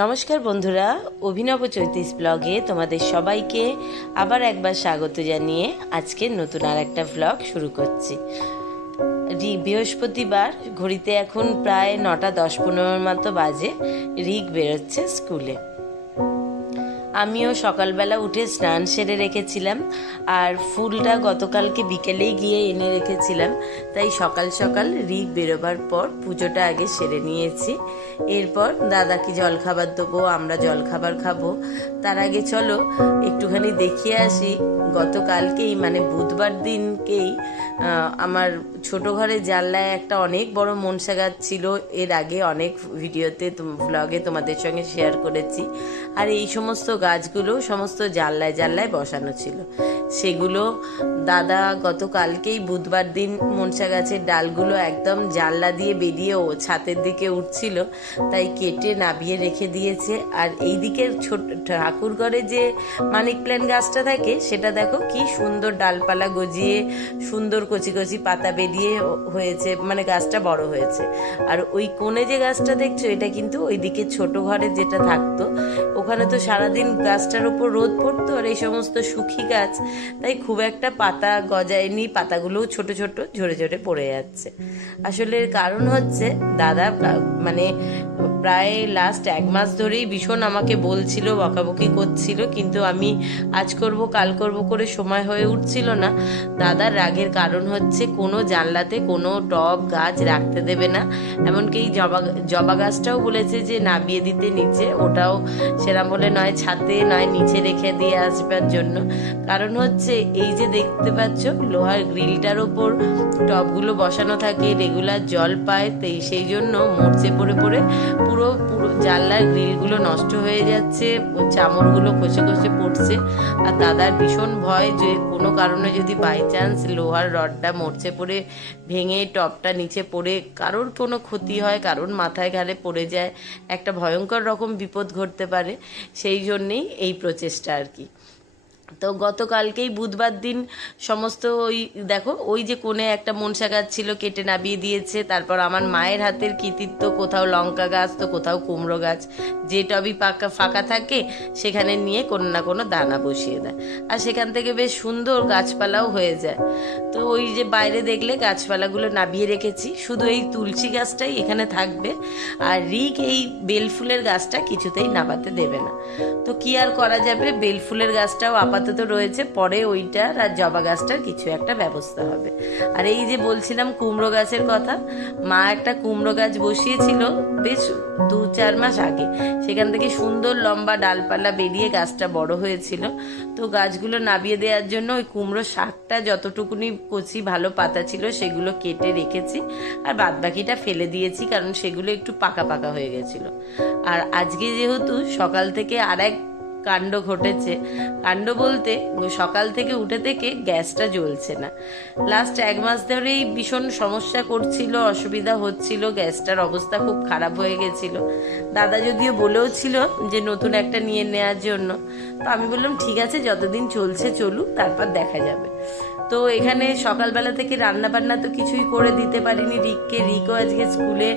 নমস্কার বন্ধুরা, অভিনব চৈতিস ব্লগে তোমাদের সবাইকে আবার একবার স্বাগত জানিয়ে আজকে নতুন আর একটা ব্লগ শুরু করছি। বৃহস্পতিবার, ঘড়িতে এখন প্রায় 9:10-15 মতো বাজে। রিক বেরোচ্ছে স্কুলে। আমিও সকালবেলা উঠে স্নান সেরে রেখেছিলাম, আর ফুলটা গতকালকে বিকেলেই গিয়ে এনে রেখেছিলাম, তাই সকাল সকাল রিক বেরোবার পর পুজোটা আগে সেরে নিয়েছি। এরপর দাদাকে জলখাবার দেবো, আমরা জলখাবার খাবো। তার আগে চলো একটুখানি দেখিয়ে আসি। গতকালকেই মানে বুধবার দিনকেই আমার ছোট ঘরের জানলায় একটা অনেক বড় মনসা গাছ ছিল। এর আগে অনেক ভিডিওতে ব্লগে তোমাদের সঙ্গে শেয়ার করেছি। আর এই সমস্ত গাছগুলো সমস্ত জানলায় জানলায় বসানো ছিল। সেগুলো দাদা গতকালকেই বুধবার দিন মনসা গাছের ডালগুলো একদম জানলা দিয়ে বেরিয়ে ও ছাদের দিকে উঠছিল, তাই কেটে নাবিয়ে রেখে দিয়েছে। আর এই দিকের ছোট ঠাকুর ঘরে যে মানিক প্ল্যান্ট গাছটা থাকে, সেটা দেখো কি সুন্দর ডালপালা গজিয়ে সুন্দর কচি কচি পাতা বেরিয়ে হয়েছে, মানে গাছটা বড় হয়েছে। আর ওই কোণে যে গাছটা দেখছো, এটা কিন্তু ওইদিকে ছোট ঘরে যেটা থাকতো, ওখানে তো সারাদিন গাছটার উপর রোদ পড়তো, আর এই সমস্ত শুকি গাছ, তাই খুব একটা পাতা গজায়নি, পাতাগুলোও ছোট ছোট ঝরে ঝরে পড়ে যাচ্ছে। আসলে কারণ হচ্ছে দাদা মানে প্রায় লাস্ট 1 মাস ধরেই ভীষণ আমাকে বলছিল, বকাবকি করছিল, কিন্তু আমি আজ করব কাল করব করে সময় হয়ে উঠছিল না। দাদার রাগের কারণ হচ্ছে কোনো জানলাতে কোনো টব গাছ রাখতে দেবে না। এমনকি জবা গাছটাও বলেছে যে নাবিয়ে দিতে নিচে, ওটাও সেরা বলে নয় ছাদে নয় নিচে রেখে দিয়ে আসবার জন্য। কারণ হচ্ছে এই যে দেখতে পাচ্ছ লোহার গ্রিলটার ওপর টবগুলো বসানো থাকে, রেগুলার জল পায়, তাই সেই জন্য মরচে পড়ে পড়ে পুরো পুরো জানলার গ্রিলগুলো নষ্ট হয়ে যাচ্ছে, চামড়গুলো খসে খসে পড়ছে। আর দাদার ভীষণ ভয় যে কোনো কারণে যদি বাই চান্স লোহার রডটা মরচে পড়ে ভেঙে টপটা নিচে পড়ে কারোর কোনো ক্ষতি হয়, কারোর মাথায় ঘাড়ে পড়ে যায়, একটা ভয়ঙ্কর রকম বিপদ ঘটতে পারে। সেই জন্যেই এই প্রচেষ্টা আর কি। তো গতকালকেই বুধবার দিন সমস্ত ওই দেখো ওই যে কোণে একটা মনসা গাছ ছিল, কেটে নাবিয়ে দিয়েছে। তারপর আমার মায়ের হাতের কৃতিত্ব, কোথাও লঙ্কা গাছ তো কোথাও কুমড়ো গাছ, যে টবই ফাঁকা থাকে সেখানে নিয়ে কোনো না কোনো দানা বসিয়ে দেয়, আর সেখান থেকে বেশ সুন্দর গাছপালাও হয়ে যায়। তো ওই যে বাইরে দেখলে গাছপালাগুলো নাবিয়ে রেখেছি, শুধু এই তুলসী গাছটাই এখানে থাকবে। আর রিক এই বেলফুলের গাছটা কিছুতেই নাবাতে দেবে না। তো কি আর করা যাবে, বেলফুলের গাছটাও আপাতত রয়েছে, পরে ওইটার আর জবা গাছটার কিছু একটা ব্যবস্থা হবে। আর এই যে বলছিলাম কুমড়ো গাছের কথা, মা একটা কুমড়ো গাছ বসিয়েছিল বেশ 2-4 মাস আগে। সেখান থেকে সুন্দর লম্বা ডালপালা বেরিয়ে গাছটা বড় হয়েছিল। তো গাছগুলো নাবিয়ে দেওয়ার জন্য ওই কুমড়ো শাকটা যতটুকুনি কচি ভালো পাতা ছিল সেগুলো কেটে রেখেছি, আর বাদবাকিটা ফেলে দিয়েছি, কারণ সেগুলো একটু পাকা পাকা হয়ে গেছিল। আর আজকে যেহেতু সকাল থেকে আরেক কাণ্ড ঘটেছে, কাণ্ড বলতে সকাল থেকে উঠে থেকে গ্যাসটা জ্বলছে না। লাস্ট 1 মাস ধরেই ভীষণ সমস্যা করছিল, অসুবিধা হচ্ছিল, গ্যাসটার অবস্থা খুব খারাপ হয়ে গেছিল। দাদা যদিও বলেও ছিল যে নতুন একটা নিয়ে নেওয়ার জন্য, তো আমি বললাম ঠিক আছে, যতদিন চলছে চলুক, তারপর দেখা যাবে। তো এখানে সকালবেলা থেকে রান্না বান্না তো কিছুই করে দিতে পারিনি রিককে। রিকও আজকে স্কুলে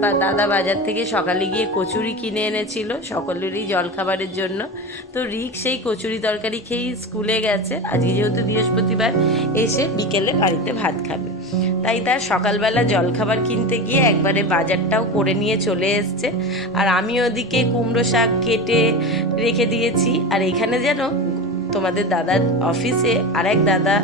বা দাদা বাজার থেকে সকালে গিয়ে কচুরি কিনে এনেছিল সকলেরই জলখাবারের জন্য। তো রিক সেই কচুরি তরকারি খেয়েই স্কুলে গেছে। আজকে যেহেতু বৃহস্পতিবার, এসে বিকেলে বাড়িতে ভাত খাবে, তাই তার সকালবেলা জলখাবার কিনতে গিয়ে একবারে বাজারটাও করে নিয়ে চলে এসছে। আর আমি ওদিকে কুমড়ো শাক কেটে রেখে দিয়েছি। আর এখানে যেন তোমাদের দাদার অফিসে আরেক দাদা,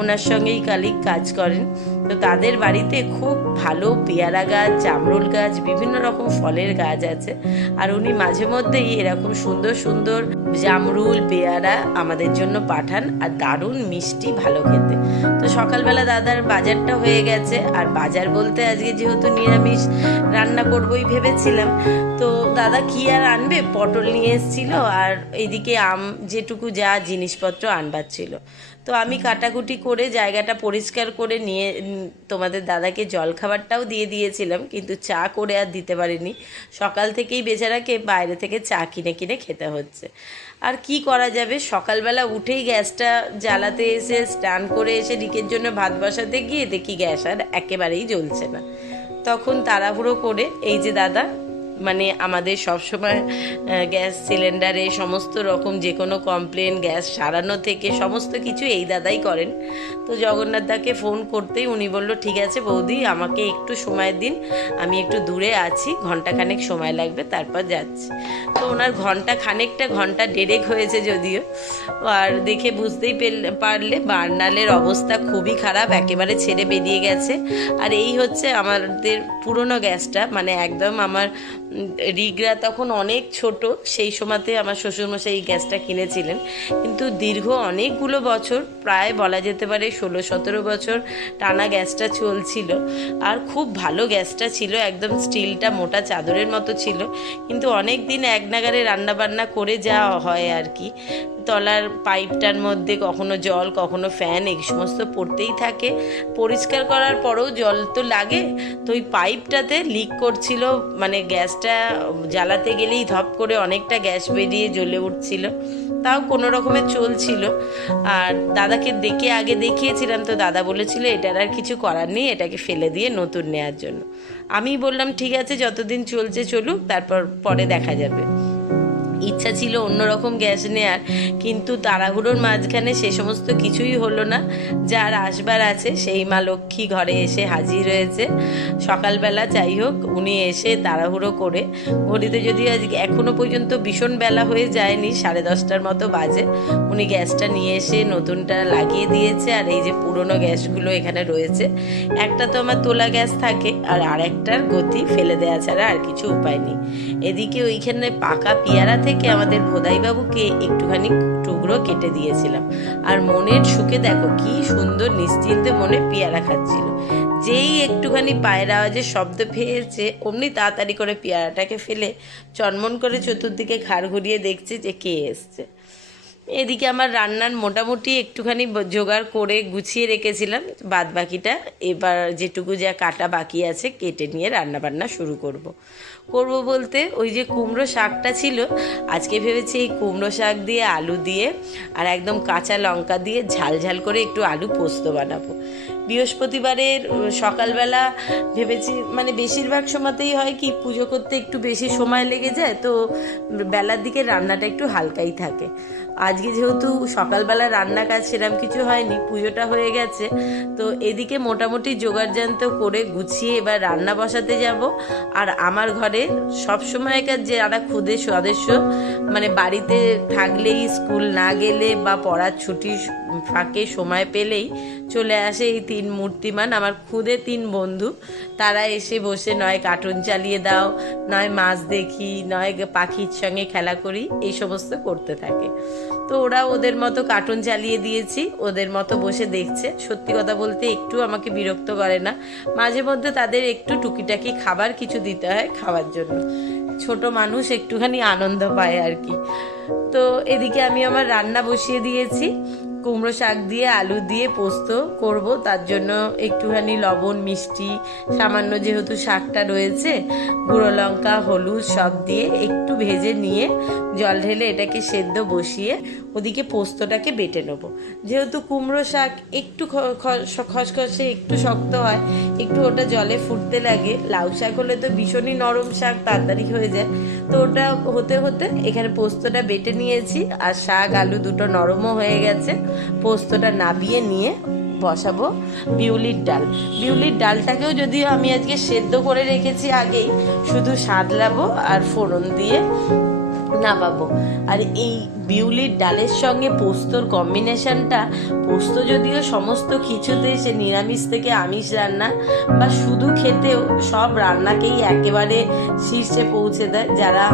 ওনার সঙ্গেই কালিগ কাজ করেন, তো তাদের বাড়িতে খুব ভালো পেয়ারা গাছ, জামরুল গাছ, বিভিন্ন রকম ফলের গাছ আছে। আর উনি মাঝে মধ্যেই এরকম সুন্দর সুন্দর জামরুল পেয়ারা আমাদের জন্য পাঠান, আর দারুণ মিষ্টি, ভালো খেতে। তো সকালবেলা দাদার বাজারটা হয়ে গেছে। আর বাজার বলতে আজকে যেহেতু নিরামিষ রান্না করবোই ভেবেছিলাম, তো দাদা কি আর আনবে, পটল নিয়ে এসেছিল, আর এইদিকে আম, যেটুকু যা জিনিসপত্র আনবার ছিল। তো আমি কাটাকুটি করে জায়গাটা পরিষ্কার করে নিয়ে তোমাদের দাদাকে জলখাবারটাও দিয়ে দিয়েছিলাম, কিন্তু চা করে আর দিতে পারিনি। সকাল থেকেই বেচারাকে বাইরে থেকে চা কিনে কিনে খেতে হচ্ছে। আর কি করা যাবে, সকালবেলা উঠেই গ্যাসটা জ্বালাতে এসে স্নান করে এসে রিকের জন্য ভাত বসাতে গিয়ে দেখি গ্যাস আর একেবারেই জ্বলছে না। তখন তাড়াহুড়ো করে এই যে দাদা মানে আমাদের সবসময় গ্যাস সিলিন্ডারে সমস্ত রকম যে কোনো কমপ্লেন, গ্যাস সারানো থেকে সমস্ত কিছু এই দাদাই করেন। তো জগন্নাথ দাকে ফোন করতেই উনি বলল, ঠিক আছে বৌদি, আমাকে একটু সময় দিন, আমি একটু দূরে আছি, ঘন্টাখানেক সময় লাগবে, তারপর যাচ্ছি। তো ওনার ঘন্টা ডেরেক হয়েছে যদিও, আর দেখে বুঝতেই পারলে বার্নালের অবস্থা খুবই খারাপ, একেবারে ছেড়ে বেরিয়ে গেছে। আর এই হচ্ছে আমাদের পুরনো গ্যাসটা, মানে একদম আমার রিগরা তখন অনেক ছোট, সেই সময়তে আমার শ্বশুরমশাই এই গ্যাসটা কিনেছিলেন। কিন্তু দীর্ঘ অনেকগুলো বছর, প্রায় বলা যেতে পারে 16-17 বছর টানা গ্যাসটা চলছিল। আর খুব ভালো গ্যাসটা ছিল, একদম স্টিলটা মোটা চাদরের মতো ছিল। কিন্তু অনেক দিন এক নাগারে রান্নাবান্না করে যাওয়া হয় আর কি। তলার পাইপটার মধ্যে কখনো জল, কখনো ফ্যান, এই সমস্ত পড়তেই থাকে। পরিষ্কার করার পরেও জল তো লাগে, তো ওই পাইপটাতে লিক করছিল, মানে গ্যাসটা জ্বালাতে গেলেই ধপ করে অনেকটা গ্যাস বেরিয়ে জ্বলে উঠছিল। তাও কোনো রকমের চলছিল। আর দাদাকে আগে দেখিয়েছিলাম, তো দাদা বলেছিল এটার আর কিছু করার নেই, এটাকে ফেলে দিয়ে নতুন নেওয়ার জন্য। আমি বললাম ঠিক আছে, যতদিন চলছে চলুক, তারপর পরে দেখা যাবে। ইচ্ছা ছিল অন্যরকম গ্যাস নেয়ার, কিন্তু তাড়াহুড়োর মাঝখানে সে সমস্ত কিছুই হলো না। যার আসবার আছে সেই মা লক্ষ্মী ঘরে এসে হাজির হয়েছে সকালবেলা। যাই হোক, উনি এসে তাড়াহুড়ো করে, ঘড়িতে যদি আজকে এখনো পর্যন্ত ভীষণ বেলা হয়ে যায়নি, 10:30টার মতো বাজে, উনি গ্যাসটা নিয়ে এসে নতুনটা লাগিয়ে দিয়েছে। আর এই যে পুরনো গ্যাসগুলো এখানে রয়েছে, একটা তো আমার তোলা গ্যাস থাকে, আর আরেকটার গতি ফেলে দেওয়া ছাড়া আর কিছু উপায় নেই। এদিকে ওইখানে পাকা পেয়ারা থেকে আমাদের ভোদাইবাবুকে একটুখানি টুকরো কেটে দিয়েছিলাম। আর মনের সুখে দেখো কি সুন্দর নিশ্চিন্তে মনে পেয়ারা খাচ্ছিল। যেই একটুখানি পায়ের আওয়াজের শব্দ পেয়েছে, অমনি তাড়াতাড়ি করে পেয়ারাটাকে ফেলে চনমন করে চতুর্দিকে ঘাড় ঘুরিয়ে দেখছে যে কে এসছে। এদিকে আমার রান্নার মোটামুটি একটুখানি জোগাড় করে গুছিয়ে রেখেছিলাম, বাদ বাকিটা এবার যেটুকু যা কাটা বাকি আছে কেটে নিয়ে রান্নাবান্না শুরু করব বলতে ওই যে কুমড়ো শাকটা ছিল, আজকে ভেবেছি এই কুমড়ো শাক দিয়ে আলু দিয়ে আর একদম কাঁচা লঙ্কা দিয়ে ঝাল ঝাল করে একটু আলু পোস্ত বানাবো। বৃহস্পতিবারের সকালবেলা ভেবেছি, মানে বেশিরভাগ সময়তেই হয় কি, পুজো করতে একটু বেশি সময় লেগে যায়, তো বেলার দিকে রান্নাটা একটু হালকাই থাকে। আজকে যেহেতু সকালবেলা রান্না কাজ সেরকম কিছু হয়নি, পুজোটা হয়ে গেছে, তো এদিকে মোটামুটি জোগাড়যন্ত্র করে গুছিয়ে এবার রান্না বসাতে যাব। আর আমার ঘরে সবসময়কার যারা ক্ষুদে সদস্য, মানে বাড়িতে থাকলেই, স্কুল না গেলে বা পড়ার ছুটির ফাঁকে সময় পেলেই চলে আসে এই 3 মূর্তিমান আমার ক্ষুদে 3 বন্ধু। তারা এসে বসে নয় কার্টুন চালিয়ে দাও, নয় মাছ দেখি, নয় পাখির সঙ্গে খেলা করি, এই সমস্ত করতে থাকে। তো ওরা ওদের মতো কার্টুন চালিয়ে দিয়েছি, ওদের মতো বসে দেখছে। সত্যি কথা বলতে একটু আমাকে বিরক্ত করে না, মাঝে মধ্যে তাদের একটু টুকিটাকি খাবার কিছু দিতে হয় খাওয়ার জন্য, ছোট মানুষ একটুখানি আনন্দ পায় আর কি। তো এদিকে আমি আমার রান্না বসিয়ে দিয়েছি, কুমড়ো শাক দিয়ে আলু দিয়ে পোস্ত করব। তার জন্য একটুখানি লবণ, মিষ্টি, সামান্য যেহেতু শাকটা রয়েছে, গুঁড়ো লঙ্কা, হলুদ সব দিয়ে একটু ভেজে নিয়ে জল ঢেলে এটাকে সেদ্ধ বসিয়ে ওদিকে পোস্তটাকে বেটে নেব। যেহেতু কুমড়ো শাক একটু খসখসে, একটু শক্ত হয়, একটু ওটা জলে ফুটতে লাগে। লাউ শাক হলে তো ভীষণই নরম শাক, তাড়াতাড়ি হয়ে যায়। তো ওটা হতে হতে এখানে পোস্তটা বেটে নিয়েছি, আর শাক আলু দুটো নরমও হয়ে গেছে। পোস্তটা নাবিয়ে নিয়ে বসাবো বিউলির ডাল। বিউলির ডালটাকেও যদিও আমি আজকে সেদ্ধ করে রেখেছি আগেই, শুধু সাদলাবো আর ফোড়ন দিয়ে নামাবো। আর এই বিউলির ডালের সঙ্গে পোস্তর কম্বিনেশনটা, পোস্ত যদিও সমস্ত কিছুতে, সে নিরামিষ থেকে আমিষ রান্না বা শুধু খেতেও, সব রান্নাকেই একেবারে শীর্ষে পৌঁছে দেয়। যারা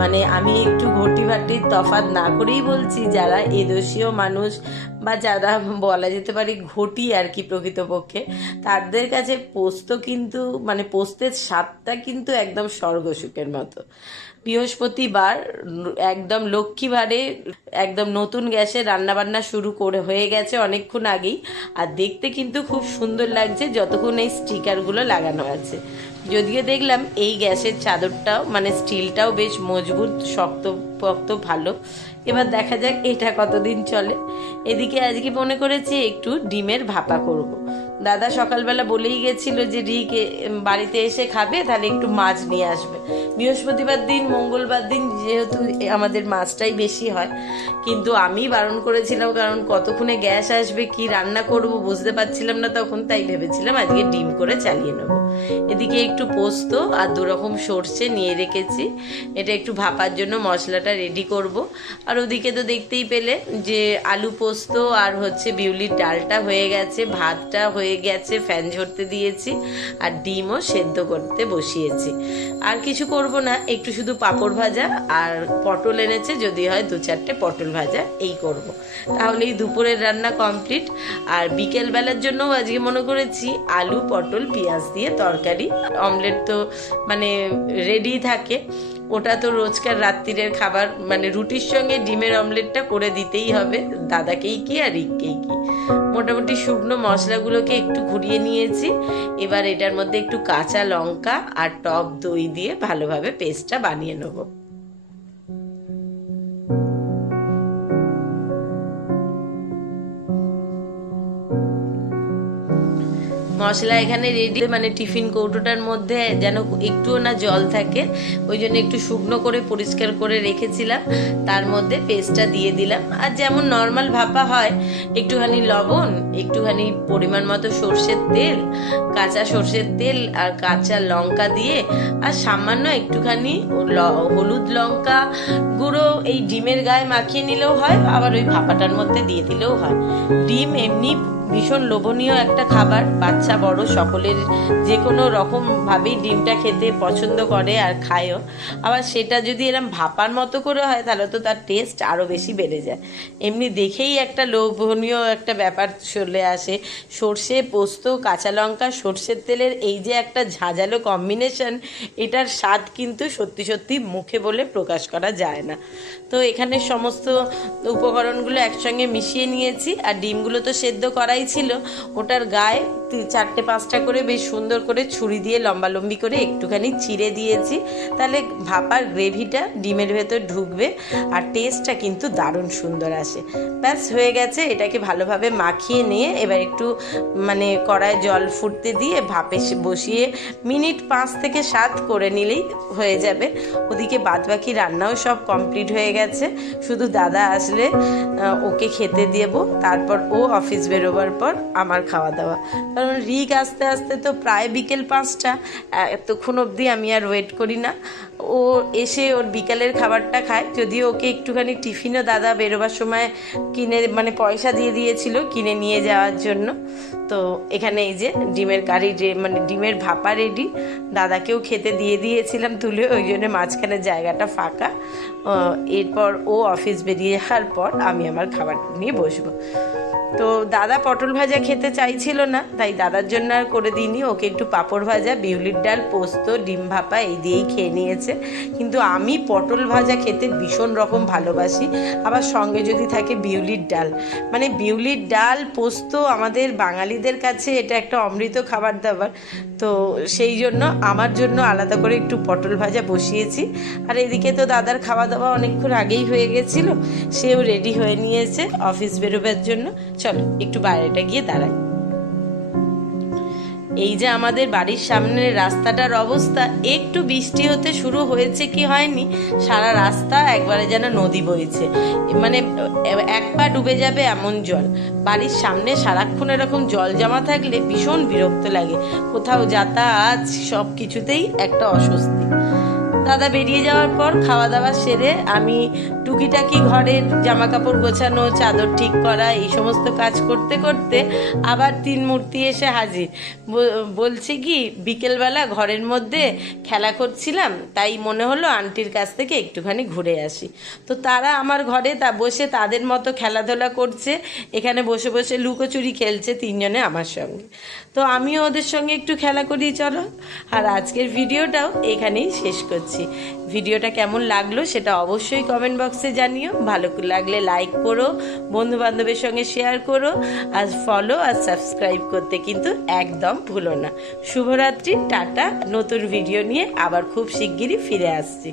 মানে আমি একটু ঘটি বাটির তফাৎ না করেই বলছি, যারা এদেশীয় মানুষ বা যারা বলা যেতে পারে ঘটি আর কি প্রকৃতপক্ষে, তাদের কাছে পোস্ত কিন্তু, মানে পোস্তের স্বাদটা কিন্তু একদম স্বর্গসুখের মতো। বৃহস্পতিবার একদম লক্ষ্মীবারে একদম নতুন গ্যাসে রান্নাবান্না শুরু করে হয়ে গেছে অনেকক্ষণ আগেই। আর দেখতে কিন্তু খুব সুন্দর লাগছে যতক্ষণ এই স্টিকারগুলো লাগানো আছে। যদিও দেখলাম এই গ্যাসের চাদরটাও, মানে স্টিলটাও বেশ মজবুত, শক্ত পক্ত, ভালো। এবার দেখা যাক এটা কতদিন চলে। এদিকে আজকে মনে করেছি একটু ডিমের ভাপা করব। দাদা সকালবেলা বলেই গেছিল যে রিক বাড়িতে এসে খাবে, তাহলে একটু মাছ নিয়ে আসবে। বৃহস্পতিবার দিন মঙ্গলবার দিন যেহেতু আমাদের মাছটাই বেশি হয়, কিন্তু আমি বারণ করেছিলাম, কারণ কতক্ষণে গ্যাস আসবে, কি রান্না করব বুঝতে পারছিলাম না তখন, তাই ভেবেছিলাম আজকে ডিম করে চালিয়ে নেব। এদিকে একটু পোস্ত আর 2 রকম সর্ষে নিয়ে রেখেছি, এটা একটু ভাপার জন্য মশলাটা রেডি করব। আর ওদিকে তো দেখতেই পেলে যে আলু পোস্ত আর হচ্ছে বিউলির ডালটা হয়ে গেছে, ভাতটা হয়ে গেছে, ফ্যান ঝরতে দিয়েছি, আর ডিমও সেদ্ধ করতে বসিয়েছি। আর কিছু করব না, একটু শুধু পাঁপড় ভাজা আর পটল এনেছে, যদি হয় 2-4টে পটল ভাজা, এই করব। তাহলেই দুপুরের রান্না কমপ্লিট। আর বিকেল বেলার জন্য আজকে মনে করেছি আলু পটল পেঁয়াজ দিয়ে তরকারি, অমলেট তো মানে রেডি থাকে, ওটা তো রোজকার রাত্রিরের খাবার, মানে রুটির সঙ্গে ডিমের অমলেটটা করে দিতেই হবে, দাদাকেই কি আর রিককেই কি। মোটামুটি শুকনো মশলাগুলোকে একটু ঘুরিয়ে নিয়েছি। এবার এটার মধ্যে একটু কাঁচা লঙ্কা আর টক দই দিয়ে ভালোভাবে পেস্টটা বানিয়ে নেবো। মশলা এখানে রেডি, মানে টিফিন কৌটোটার মধ্যে যেন একটুও না জল থাকে, ওই জন্য একটু শুকনো করে পরিষ্কার করে রেখেছিলাম, তার মধ্যে পেস্টটা দিয়ে দিলাম। আর যেমন নর্মাল ভাপা হয়, একটুখানি লবণ, একটুখানি পরিমাণ মতো সর্ষের তেল, কাঁচা সর্ষের তেল আর কাঁচা লঙ্কা দিয়ে, আর সামান্য একটুখানি হলুদ লঙ্কা গুঁড়ো এই ডিমের গায়ে মাখিয়ে নিলেও হয়, আবার ওই ভাপাটার মধ্যে দিয়ে দিলেও হয়। ডিম এমনি ভীষণ লোভনীয় একটা খাবার, বাচ্চা বড় সকলের যে কোনো রকমভাবেই ডিমটা খেতে পছন্দ করে আর খায়ও। আবার সেটা যদি এরম ভাপার মতো করে হয় তাহলে তো তার টেস্ট আরও বেশি বেড়ে যায়। এমনি দেখেই একটা লোভনীয় একটা ব্যাপার চলে আসে। সর্ষে পোস্ত কাঁচা লঙ্কা সর্ষের তেলের এই যে একটা ঝাঁঝালো কম্বিনেশন, এটার স্বাদ কিন্তু সত্যি সত্যি মুখে বলে প্রকাশ করা যায় না। তো এখানে সমস্ত উপকরণগুলো একসঙ্গে মিশিয়ে নিয়েছি, আর ডিমগুলো তো সেদ্ধ করাই ছিল, ওটার গায়ে 4-5টা করে বেশ সুন্দর করে ছুরি দিয়ে লম্বালম্বি করে একটুখানি চিড়ে দিয়েছি, তাহলে ভাপার গ্রেভিটা ডিমের ভেতর ঢুকবে আর টেস্টটা কিন্তু দারুণ সুন্দর আসে। ব্যাস হয়ে গেছে, এটাকে ভালোভাবে মাখিয়ে নিয়ে এবার একটু মানে কড়ায় জল ফুটতে দিয়ে ভাপে বসিয়ে মিনিট 5 থেকে 7 করে নিলেই হয়ে যাবে। ওদিকে বাদবাকি রান্নাও সব কমপ্লিট হয়ে গেছে, শুধু দাদা আসলে ওকে খেতে দেবো, তারপর ও অফিস বেরোবার পর আমার খাওয়া দাওয়া। কারণ রিক আস্তে আস্তে তো প্রায় বিকেল 5টা, এতক্ষণ অবধি আমি আর ওয়েট করি না, ও এসে ওর বিকালের খাবারটা খায়। যদিও ওকে একটুখানি টিফিনও দাদা বেরোবার সময় কিনে মানে পয়সা দিয়ে দিয়েছিল কিনে নিয়ে যাওয়ার জন্য। তো এখানে এই যে ডিমের কারি মানে ডিমের ভাপা রেডি, দাদাকেও খেতে দিয়ে দিয়েছিলাম তুলে, ওই জন্য মাঝখানে জায়গাটা ফাঁকা। এরপর ও অফিস বেরিয়ে যাওয়ার পর আমি আমার খাবার নিয়ে বসবো। তো দাদা পটল ভাজা খেতে চাইছিল না, তাই দাদার জন্য আর করে দিইনি, ওকে একটু পাঁপড় ভাজা বিউলির ডাল পোস্ত ডিম ভাপা এই দিয়েই খেয়ে নিয়েছে। কিন্তু আমি পটল ভাজা খেতে ভীষণ রকম ভালোবাসি, আবার সঙ্গে যদি থাকে বিউলির ডাল, মানে বিউলির ডাল পোস্ত আমাদের বাঙালিদের কাছে এটা একটা অমৃত খাবার দাবার। তো সেই জন্য আমার জন্য আলাদা করে একটু পটল ভাজা বসিয়েছি। আর এদিকে তো দাদার খাওয়া দাওয়া অনেকক্ষণ আগেই হয়ে গেছিলো, সেও রেডি হয়ে নিয়েছে অফিস বেরোবার জন্য। চলো একটু বাইরেটা গিয়ে দাঁড়াই। এই যে আমাদের বাড়ির সামনের রাস্তাটার অবস্থা, একটু বৃষ্টি হতে শুরু হয়েছে কি হয়নি, সারা রাস্তা একবারে যেন নদী বইছে, মানে এক পা ডুবে যাবে এমন জল। বাড়ির সামনে সারাক্ষণ এরকম জল জমা থাকলে ভীষণ বিরক্ত লাগে, কোথাও যাতায়াত সব কিছুতেই একটা অস্বস্তি। দাদা বেরিয়ে যাওয়ার পর খাওয়া দাওয়া সেরে আমি টুকিটাকি ঘরের জামা কাপড় গোছানো চাদর ঠিক করা এই সমস্ত কাজ করতে করতে আবার 3 মূর্তি এসে হাজির। বলছে কি বিকেলবেলা ঘরের মধ্যে খেলা করছিলাম, তাই মনে হলো আন্টির কাছ থেকে একটুখানি ঘুরে আসি। তো তারা আমার ঘরে বসে তাদের মতো খেলাধুলা করছে, এখানে বসে বসে লুকোচুরি খেলছে 3 জনে আমার সঙ্গে। তো আমিও ওদের সঙ্গে একটু খেলা করি চলো। আর আজকের ভিডিওটাও এখানেই শেষ করছি। ভিডিওটা কেমন লাগলো সেটা অবশ্যই কমেন্ট বক্সে জানিও, ভালো লাগলে লাইক করো, বন্ধু বান্ধবের সঙ্গে শেয়ার করো, আর ফলো আর সাবস্ক্রাইব করতে কিন্তু একদম ভুলো না। শুভরাত্রি, টাটা। নতুন ভিডিও নিয়ে আবার খুব শিগগিরই ফিরে আসছি।